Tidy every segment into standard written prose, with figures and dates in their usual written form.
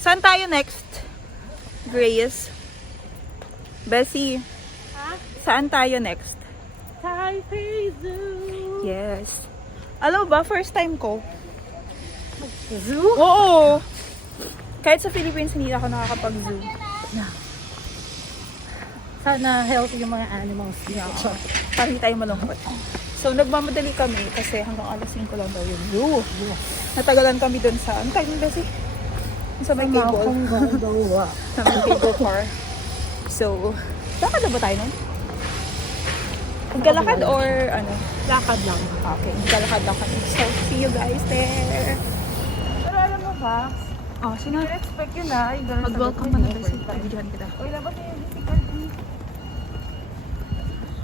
Saan tayo next? Grace? Bessie? Ha? Saan tayo next? Taipei Zoo! Yes. Alam mo ba, first time ko. Zoo? Oo! Kahit sa Philippines, hindi ako nakakapag-zoo. Sana healthy yung mga animals dito. Para hindi tayo malungkot. So, nagmamadali kami kasi hanggang alas 5 lang daw yung zoo. Natagalan kami dun sa, ano tayo Bessie? Sa may cable. Sa may cable car. So, lakad na ba tayo nun? Magkalakad or ano? Lakad lang. Okay, magkalakad lang kami. So, see you guys there. Pero alam mo ba, Oh, sino? expect yun na. Mag-welcome ka na Bessie. Pag-videohan kita. Uy, dapat yung difficulty.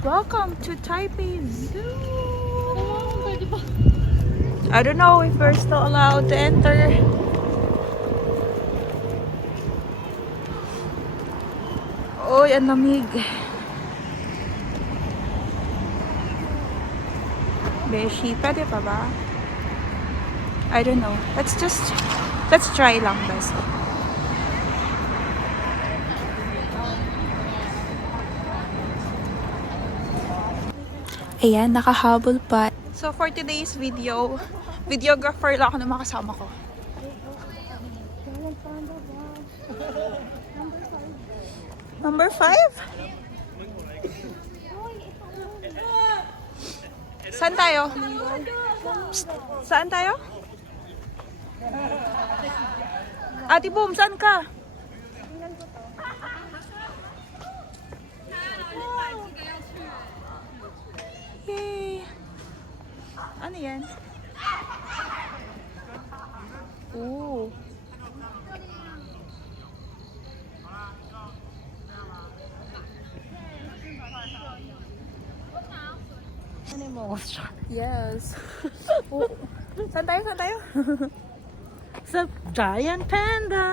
Welcome to Taipei Zoo. Pwede ba? I don't know if we're still allowed to enter. Oy, ang lamig. Beshi, pwede pa ba? I don't know. Let's try lang best. Ayan, nakahabol pa. So for today's video, videographer lang ako na makasama ko. Number 5? Saan tayo? Psst, saan tayo? Ate Boom, saan ka? Yay! Ano yan? Ooh. Animals. Yes. Saan tayo? Saan tayo? Sa giant panda.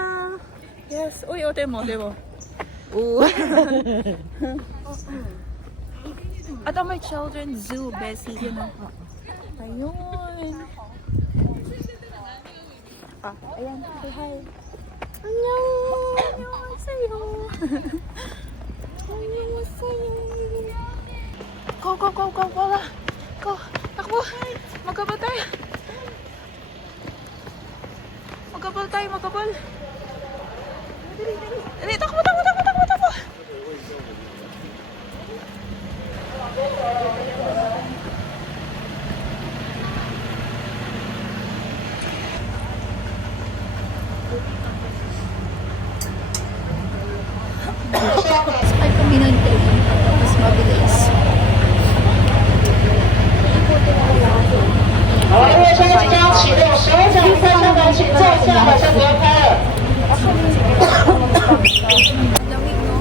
Yes. Uy, ote mo, ote mo. Ooh. At may children's zoo, Bessie, you know. Ayun. Ah, ayan. Say hi. Annyeonghaseyo. Annyeonghaseyo. Go, go, go, go, wala. Go. Takbo. Magkabal tayo. Magkabal tayo, magkabal. Dali, takbo, takbo, takbo, takbo, takbo. Sakay kami ng train. Mas mabilis. 好，列车即将启动，15站快车门，请坐下，马上离开了。 Lamig, no?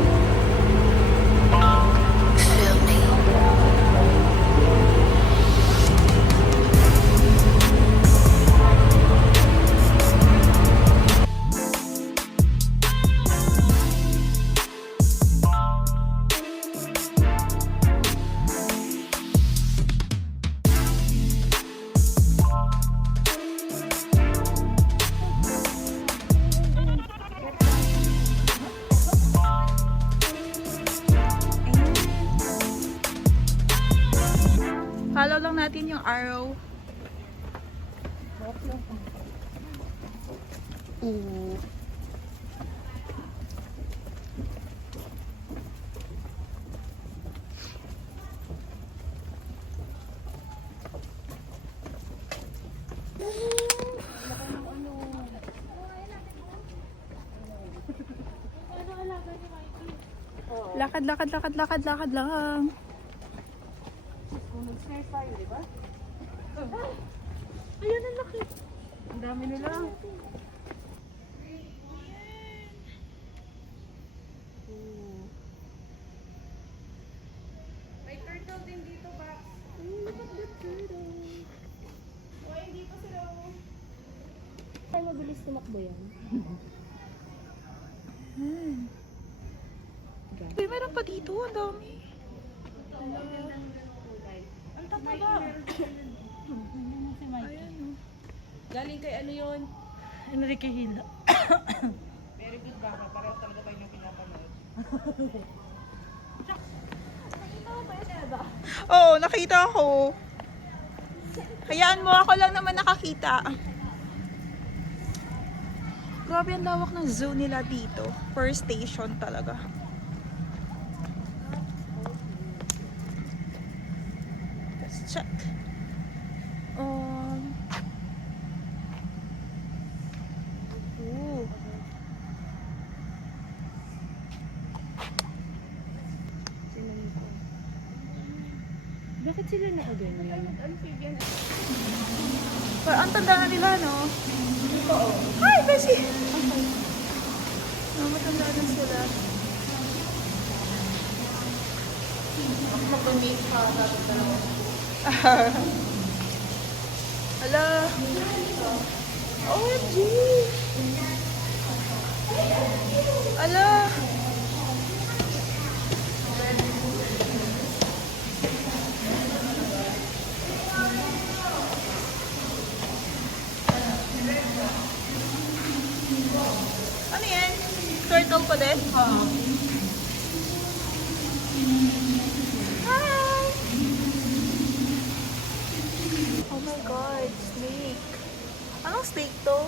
Follow lang natin yung arrow. Ooh. Lakad, lakad, lakad, lakad, lakad lang. Mag-stairs tayo, di ba? Ayan ang laki. Ang dami nila. May turtle din dito, Bax. Look at the turtle. Why, hindi pa sila. Ay, mabilis tumakbo yan. Uy, meron pa dito. Ang dami. Ang tataba. Si Mikey. Galing kay ano yun? Enrique Hill. Oo, nakita ko. Hayaan mo, ako lang naman nakakita. Grabe ang lawak ng zoo nila dito. Per station talaga. Let's check. Ooh. Bakit sila nakaganyan? Pero ang tanda na nila, no? Hi, Bessie! Matanda na sila. Hala. OMG! Hala. Ano yan? Turtle pa din? Oo. Hi! Oh my God, snake. Anong snake to?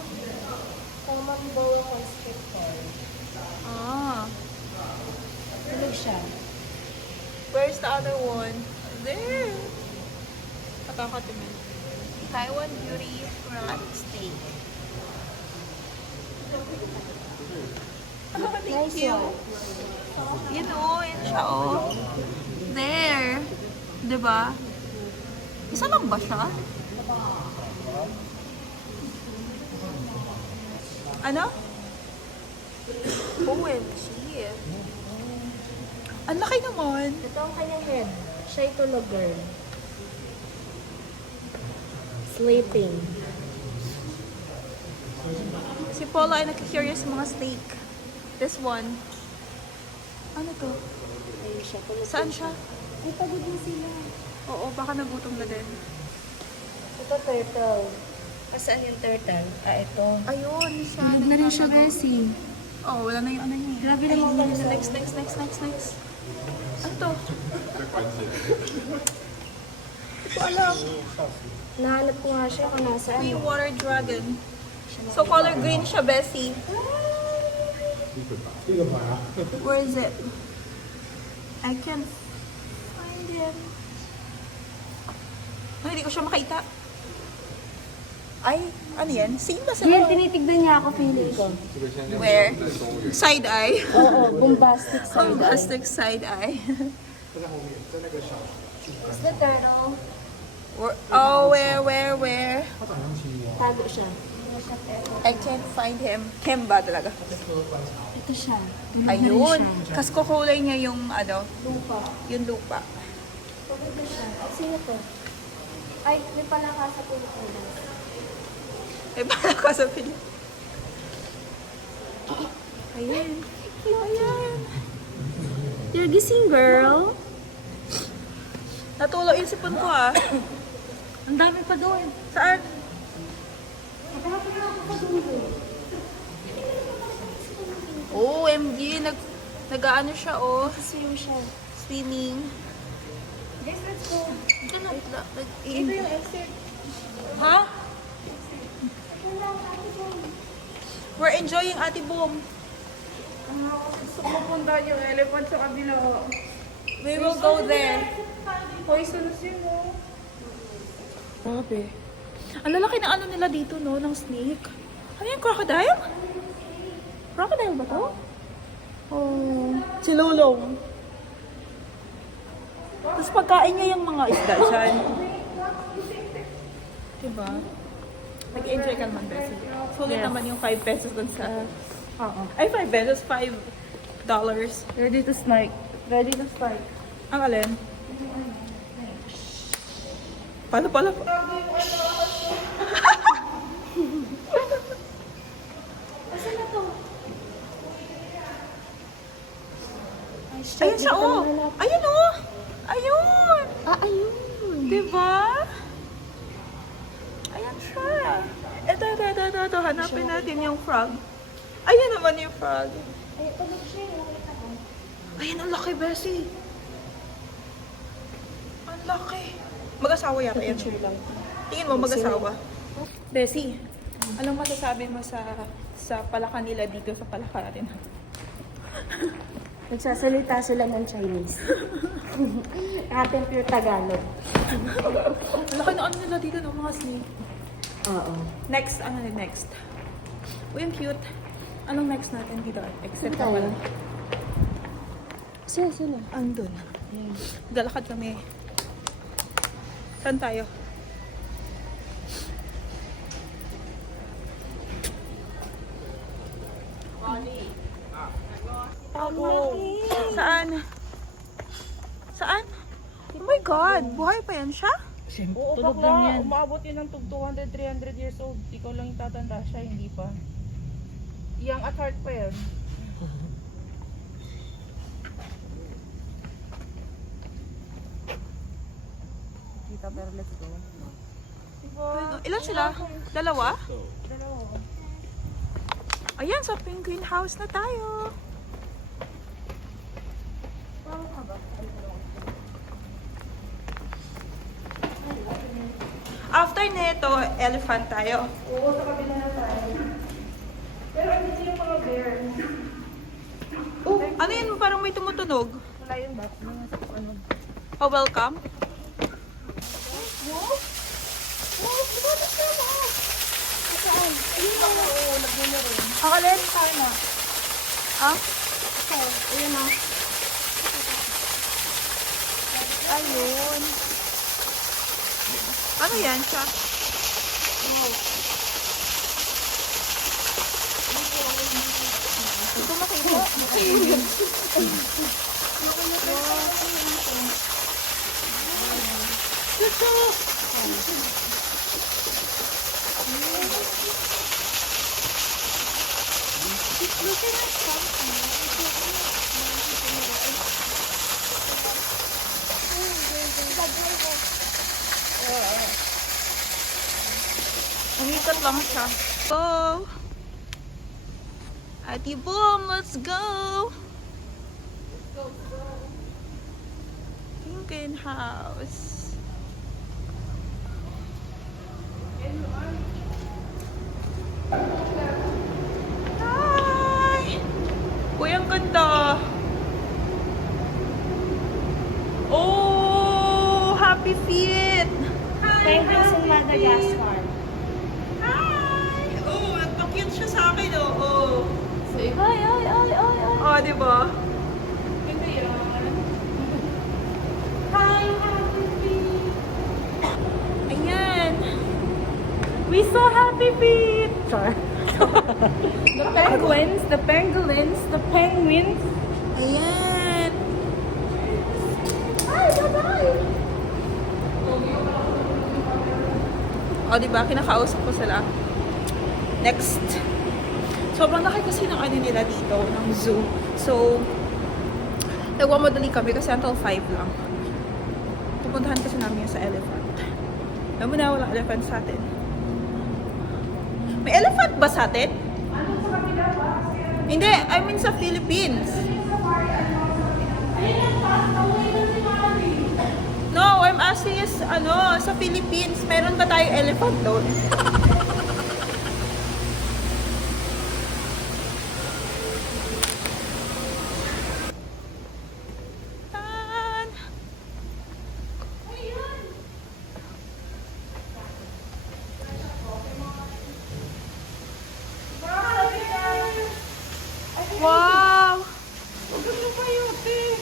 Common bowl constrictor. Ah. Tulog siya. Where's the other one? There. Nakakatimin. Taiwan Beauty Rat Steak. Oh, thank Nice you. one. Yun oh, yun siya oh. There. Diba? Isa lang ba siya? Ano? OMG. Ang laki naman. Ito ang kanyang head. Siya tulog, girl. Sleeping. Si Paula ay nakikurious sa mga steak. This one. Ano to? Ayun siya. Tulog. Saan siya? Ay, pagod na sila. Oo, baka nagutom na din. Ito, turtle. Saan yung turtle? Ah, ito. Ayun, siya. Tulog na rin siya, Bessie. Oh, wala na yung ano niya. Grabe Ay, naman hindi pala na. sa- Next. Ano to? Hindi ko alam. Nahanap ko nga siya kung nasaan. Free water dragon. So, color green siya, Bessie. Where is it? I can't find him. Ay, hindi ko siya makita. Ay, ano yan? Same ba Yan, sila? tinitignan niya ako, feeling ko. Where? Side eye. Oo, bombastic side. Bombastic side eye. Is the turtle? Oh, where? Tago siya. I can't find him. Kemba talaga. Ito siya. Ayun. Kas kukulay niya yung ano, Lupa. yung lupa. Pagod na siya. Ay, sino to? Ay, may palaka sa Pilipinas. Eh, para ka sa Pilipinas. Ayun. Ayan. You're gising, girl. Natulo yung sipon ko ah. Ang dami pa doon. Saan? Nakahapon na ako sa dulo. OMG, nag-ano siya oh. Swim siya. Swimming. Guys, let's go. Ito na, Ito yung exit. Ha? Ito lang, ate ko. We're enjoying Ate Boom. Gusto ko punta yung elephant sa kabila. We will go there. Poisonous yun, oh. Grabe. Ang lalaki na ano nila dito, no? Ng snake. Ano yung crocodile? Crocodile ba to? Oh. Si Lulong. Tapos pagkain niya yung mga isda dyan. Diba? Nag-enjoy ka naman, Bessie. Sulit naman yung 5 pesos dun sa... Oo. Ay, 5 pesos? $5. Ready to strike. Ready to strike. Ang alin? Paano pala? Asan na to? Ayun siya, oh! Ayun, oh! Ayun! Ah, ayun. Diba? Ayan siya. Ito. Hanapin natin yung frog. Ayan naman yung frog. Ay, tulog siya. Nakita ko. Ayan, ang laki, Bessie. Ang laki. Mag-asawa yata yan. Picture lang. Tingin mo, mag-asawa. Bessie, anong masasabi mo sa palaka nila dito sa palaka natin? Nagsasalita sila ng Chinese. Atin pure Tagalog. Ang laki na ano nila dito ng mga snake. Oo. Next, ano na next? Uy, ang cute. Anong next natin dito? Except Saan na tayo? pala. Sino? Andun. Galakad kami. Saan tayo? Saan? Saan? Oh my God! Buhay pa yan siya? Oo, bakla. Umabot yun ng 200, 300 years old. Ikaw lang yung tatanda siya, hindi pa. Young at heart pa yan. Kita, pero let's go. Ilan sila? Dalawa? Dalawa. Ayan, sa penguin house na tayo. After nito, elephant tayo. Oo, sa kabila na tayo. Pero andito yung mga bear. Oh, ano yun? Parang may tumutunog. Wala yun ba? Mga sa ano. Oh, welcome. Saan? Ayun na. Oo, lagyan na rin. Ang alin? Sana. Ah? Ayun na. Ayun. Ano yan siya? Ito makita. Umikot lang siya. Go! Ati Boom, let's go! Penguin house. Hi! Uy, ang ganda! Oh! Happy feet! Penguins in Madagascar. Hi! Oh, nagpa-cute siya sa akin, oh. Ay, ay, ay, ay, ay. Oh, di ba? Ganda yan. Hi, happy feet. Ayan. We saw Happy Feet! Char. The penguins, the pangolins, the penguins. Ayan. Ay, bye-bye. O, diba? Kinakausap ko sila. Next. Sobrang laki kasi ng ano nila dito, ng zoo. So, nagmamadali kami kasi until 5 lang. Pupuntahan kasi namin yung sa elephant. Alam mo na, walang elephant sa atin. May elephant ba sa atin? Hindi, I mean sa Philippines. No, I'm asking is, sa Philippines, meron ba tayong elephant doon? Tan! Wow! Ganda pa yun, te.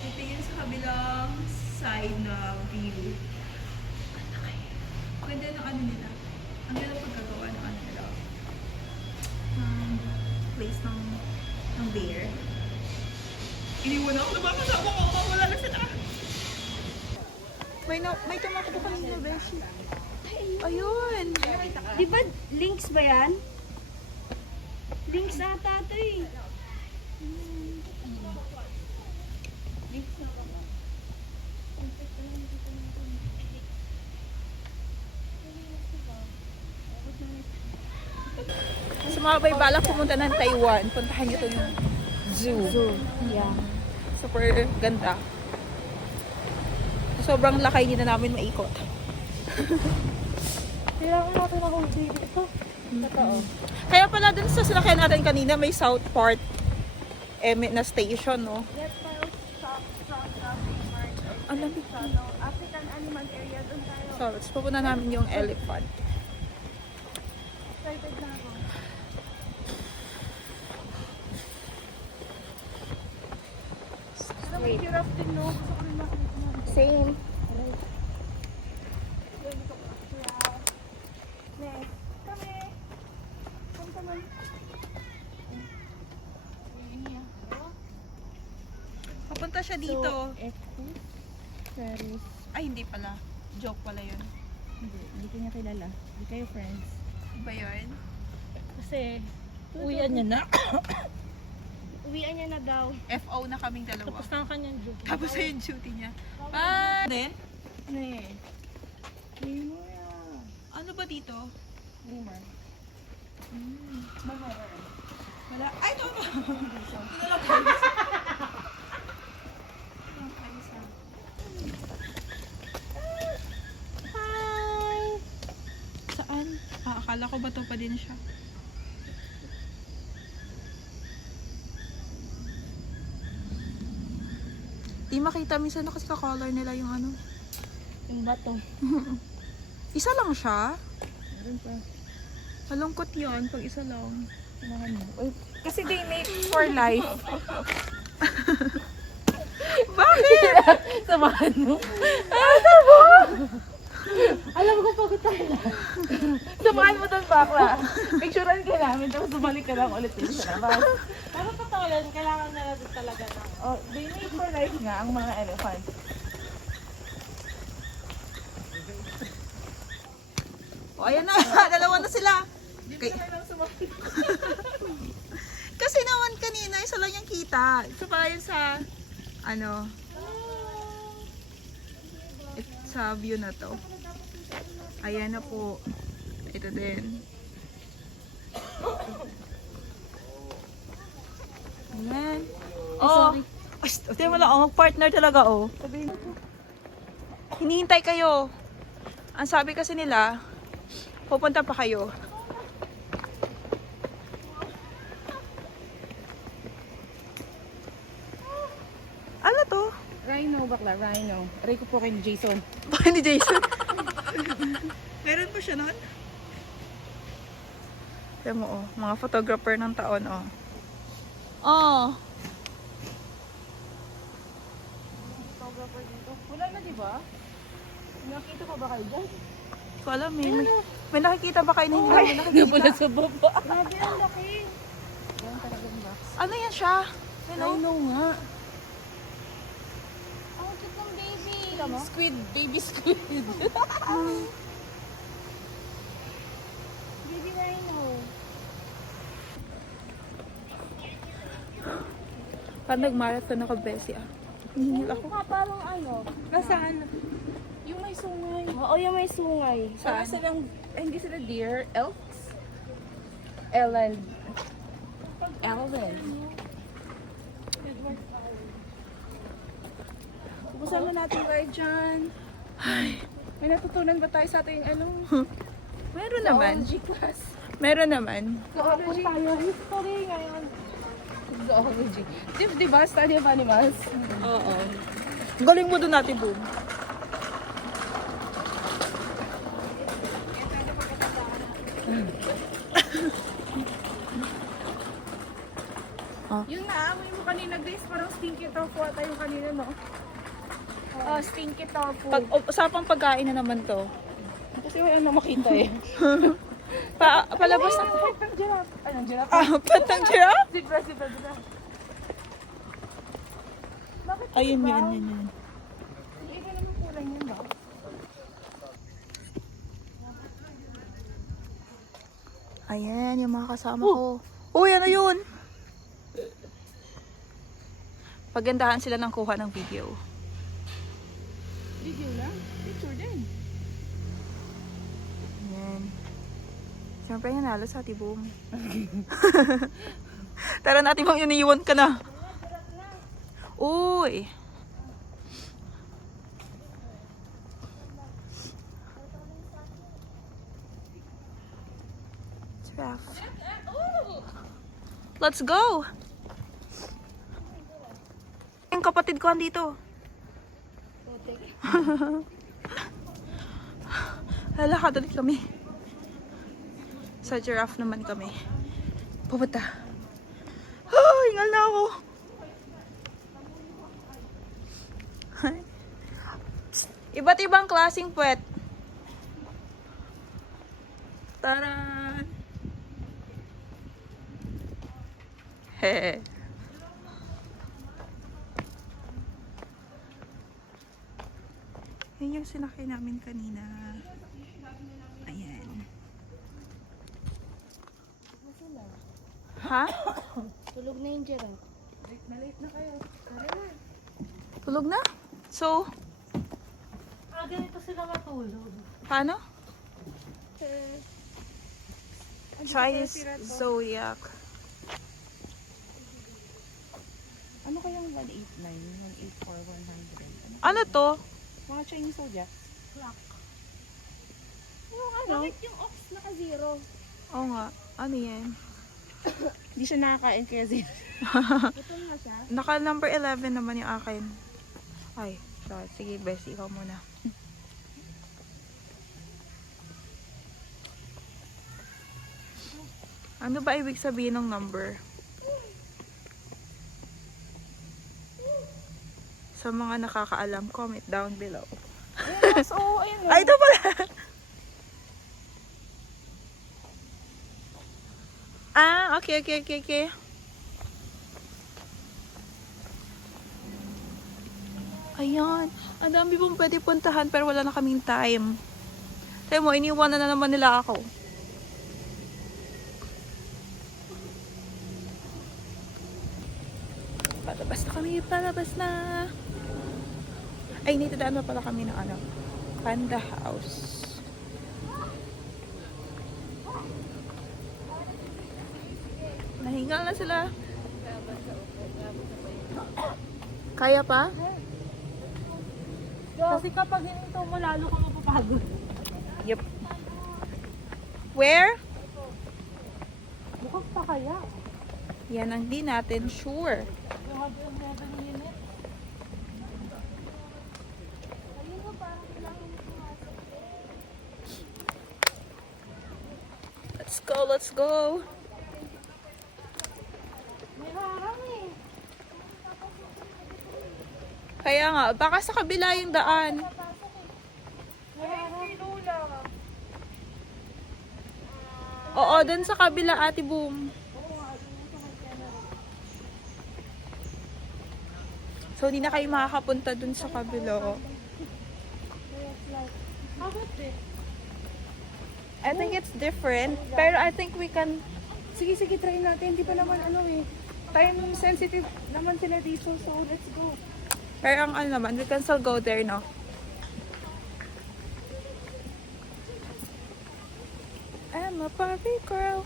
Titingin sa kabilang side na view. Ang ganda ng ano nila. Ang ganda ng pagkagawa ng ano nila. Place ng bear. Iniwan ako. Napapasama ko. Wala na sila. May tumakbo kanina, Beshi. Ayun. Di ba links ba yan? Links na bata to eh. Sa mga bay balak pumunta ng Taiwan, puntahan nyo to yung zoo. Yeah. Super ganda. Sobrang lakay, hindi na namin maikot. Kailangan natin ako dito. Totoo. Kaya pala dun sa sinakyan natin kanina, may South Park na station, no? Get miles stop from the Kmart. Ang lamig. African Animal Area, doon tayo. So, let's pupunta namin yung elephant. Excited na ako. May giraffe din, no? Gusto ko rin makita. Same. Next. Kami. Punta man. Papunta siya dito. Paris. Ay, hindi pala. Joke pala yun. Hindi ko niya kilala. Hindi kayo friends. Ba yun? Kasi, Uwian niya na. uwian niya na daw. FO na kaming dalawa. Tapos na ang kanyang duty. Tapos na yung duty niya. Bye! Then, Ne. ano ba dito? Limar. Wala. Ay, ito ba? Hi! Saan? Akala ko ba to pa din siya? Di makita minsan na kasi ka-color nila yung ano. Yung bato. Isa lang siya? Meron pa. Malungkot yun pag isa lang. Samahan mo. Uy, Kasi they make for life. Bakit? samahan mo. Alam ko pagod tayo na. Samahan mo doon, bakla. Picturean ka namin, tapos bumalik ka lang ulit dito sa labas. Pero totoo yan, kailangan na natin talaga ng... Oh, they make for life nga ang mga elephant. O, ayan na. Dalawa na sila. Okay. Kasi naman kanina, isa lang yung kita. Isa pala yun sa, ano, sa view na to. Ayan na po. Ito din. Ayan. Oh, tingnan mo lang, mag-partner talaga, oh. Hinihintay kayo. Ang sabi kasi nila, pupunta pa kayo. Ano to? Rhino, bakla, rhino. Aray ko po kay Jason. Baka ni Jason. Meron pa siya nun? Tignan mo, oh. Mga photographer ng taon, oh. Oh. Photographer dito. Wala na, di ba? Nakita pa ba kayo dyan? Hindi ko alam, eh. May nakikita ba kayo na hindi namin nakikita? sa baba. Grabe, ang laki. Yan talagang box. Ano yan siya? Hello? Rhino nga. Ang cute ng baby. Squid, baby squid. Baby rhino. Parang nag-marathon ako, Bessie, ah. Hihingil ako. Parang ano? Nasaan? Yung may sungay. Oo, yung may sungay. Saan silang, hindi sila deer, elks? Ellen. Ubusan na natin kayo dyan. May natutunan ba tayo sa ating ano? Meron naman. Zoology class. Meron naman. Zoology. Tayo, history ngayon. Zoology. Di ba? Study of animals. Oo. Galing mo doon natin, boom. Yung naamoy mo kanina, Grace, parang stinky tofu ata yung kanina, no? Oh, stinky tofu. Pag usapang pagkain na naman to. Kasi wala na makita eh. Palabas na. Pang giraffe. Anong giraffe? Ah, patang giraffe? Zebra. Bakit Ayun ba? yun. Iba naman kulay niyan ba? Ayan, yung mga kasama ko. Uy, ano yun? Pagandahan sila ng kuha ng video. Video lang? Picture din. Ayan. Siyempre, nanalo sa Ate Boom. Tara na, Ate Boom, iniiwan ka na. Uy! Giraffe. Let's go! Yung kapatid ko andito. Lalakad ulit kami. Sa giraffe naman kami. Pupunta. Oh, hingal na ako. Iba't ibang klaseng puwet. Taran! Hehe. Yan yung sinakay namin kanina. Ayan. Ha? Tulog na yung giraffe. Tulog na? So, Ganito sila matulog. paano? Chinese zodiac. Ano kayang 189, 184, 100? Ano to? Mga Chinese zodiac. Bakit yung ox naka-zero? Oo nga. Ano yan? Hindi siya nakakain kaya zero. Ito nga siya. Naka number 11 naman yung akin. Ay, sorry. Sige, Bessie, ikaw muna. Ano ba ibig sabihin ng number? Sa mga nakakaalam, comment down below. Oo, ayun. Ay, ito pala! Ah, okay. Ayan. Ang dami pong pwede puntahan pero wala na kaming time. Tayo mo, iniwan na naman nila ako. Palabas na. Ay, nitadaan na pala kami ng ano, Panda House. Nahingal na sila. Kaya pa? Kasi kapag hininto mo, lalo ka mapapagod. Yep. Where? Bukas pa kaya? Yan ang di natin sure. Grabe yung 7 minutes. Ayun mo, parang kailangan mo pumasok. Let's go. May harang eh. Kaya nga, baka sa kabila yung daan. May harang. Oo, dun sa kabila, Ate Boom. So, hindi na kayo makakapunta dun sa kabila. How about this? I think it's different, pero I think we can... Sige, try natin. Hindi pa naman ano eh. Time sensitive naman sila dito. So, let's go. Pero ang ano naman, we can still go there, no? I'm a Barbie girl.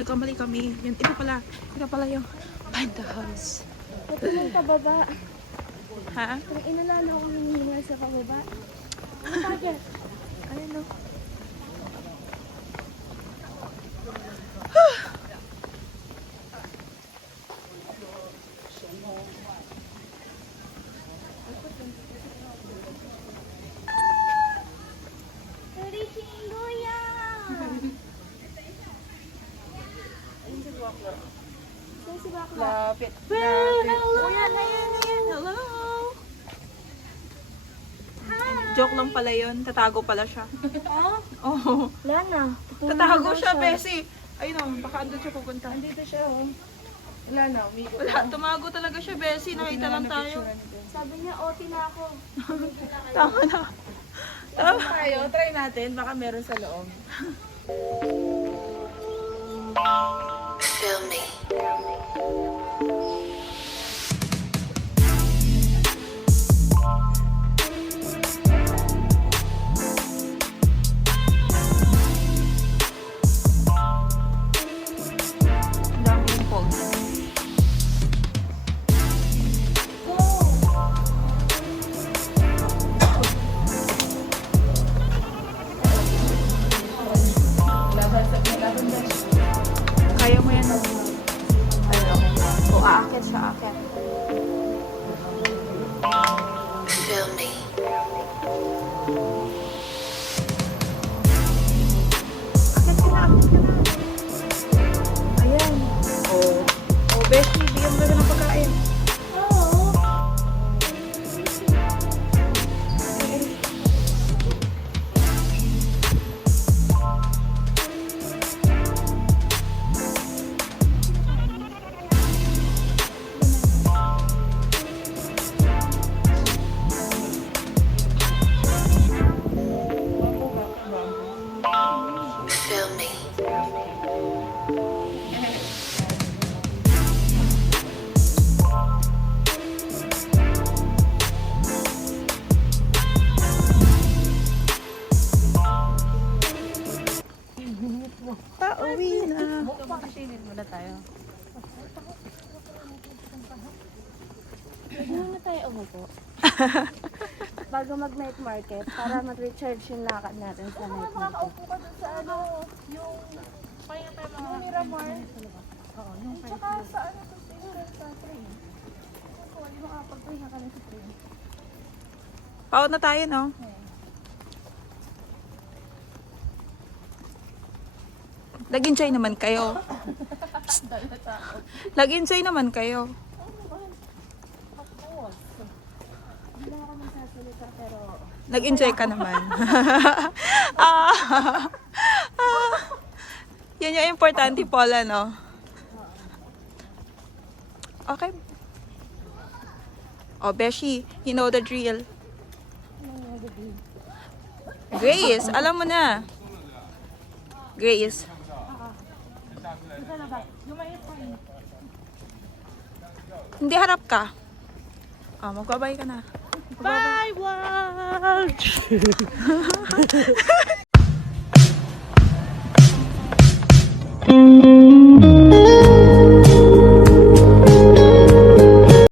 Nagkamali kami. Yun, ito pala yung Panda House. Ito lang kababa. Ha? Kung inalala ko hinihinga sa kababa. Ano pa dyan? Ayun, no? Reaching Luya! Saan si Bakla? Lapit. Oh, yan. Hello! Joke lang pala yun. Tatago pala siya. Ah? Oh. Wala na. Tatago siya, Bessie. Ayun o, baka andun siya pupunta. Andito siya oh. Wala na, umigo. Wala, tumago talaga siya, Bessie. Nakita lang tayo. Sabi niya, OT na ako. Tama na. Tayo, try natin. Baka meron sa loob. Feel me. Ang daming pogi. Kaya mo yan. O, aakyat siya, aakyat. Feel me. Aakyat ka na, aakyat ka na. Ayan. O, Beshi, bigyan mo ka ng pagkain. Feel me. Pauwi na. Muna tayo. Muna tayo umupo. Bago mag-night market, para mag-recharge yung lakad natin sa night market. Makakaupo ka dun sa ano, yung pahinga tayo mga Miramar. Oo, yung Tsaka sa ano to sa train. Ako, yung makakapagpahinga ka lang sa train. Paon na tayo, no? Nag-enjoy naman kayo. Nag-enjoy naman kayo. Hindi ako magsasalita pero Nag-enjoy ka naman. ah, yan yung importante, Paula, no? Okay. Oh, Beshi, you know the drill. Grace, alam mo na. Grace. Hindi, harap ka. Oh, magbabay ka na. Bye, world!